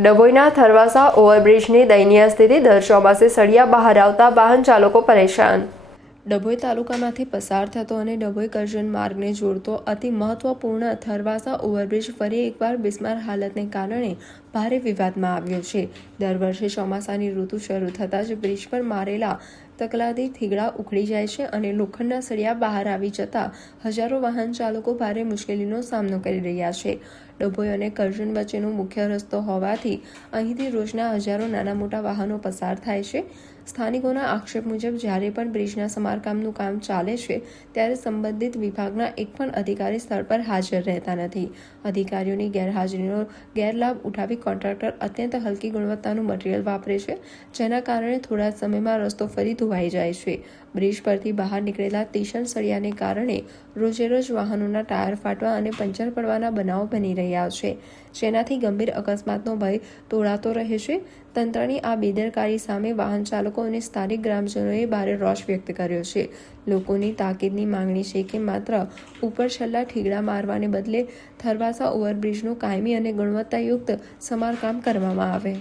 ડભોઈના થરવાસા ઓવરબ્રિજની દયનીય સ્થિતિ, દર ચોમાસે સળિયા બહાર આવતા વાહન ચાલકો પરેશાન। ડભોઈ તાલુકામાંથી પસાર થતો અને ડભોઈ કરજણ માર્ગને જોડતો અતિ મહત્વપૂર્ણ થરવાસા ઓવરબ્રિજ ફરી એકવાર બિસ્માર હાલતને કારણે ભારે વિવાદમાં આવ્યો છે। દર વર્ષે ચોમાસાની ઋતુ શરૂ થતાં જ બ્રિજ પર મારેલા તકલાદી થીગડા ઉખડી જાય છે અને લોખંડના સળિયા બહાર આવી જતા હજારો વાહન ચાલકો ભારે મુશ્કેલીનો સામનો કરી રહ્યા છે। ડભોઈ અને કરજણ વચ્ચેનો મુખ્ય રસ્તો હોવાથી અહીંથી રોજના હજારો નાના મોટા વાહનો પસાર થાય છે। સ્થાનિકોના આક્ષેપ મુજબ જ્યારે પણ બ્રિજના સમારકામનું કામ ચાલે છે ત્યારે સંબંધિત વિભાગના એક પણ અધિકારી સ્થળ પર હાજર રહેતા નથી। અધિકારીઓની ગેરહાજરીનો ગેરલાભ ઉઠાવી કોન્ટ્રાક્ટર અત્યંત હલકી ગુણવત્તાનું મટીરીયલ વાપરે છે, જેના કારણે થોડા સમયમાં રસ્તો ફરી ધોવાઈ જાય છે। બ્રિજ પરથી બહાર નીકળેલા તીક્ષ્ણ સળિયાને કારણે રોજેરોજ વાહનોના ટાયર ફાટવા અને પંચર પડવાના બનાવો બની રહ્યા છે, જેનાથી ગંભીર અકસ્માતનો ભય તોળાતો રહે છે। તંત્રની આ બેદરકારી સામે વાહન ચાલકો અને સ્થાનિક ગ્રામજનોએ ભારે રોષ વ્યક્ત કર્યો છે। લોકોની તાકીદની માંગણી છે કે માત્ર ઉપર છેલ્લા ઠીગડા મારવાને બદલે થરવાસા ઓવરબ્રિજનું કાયમી અને ગુણવત્તાયુક્ત સમારકામ કરવામાં આવે।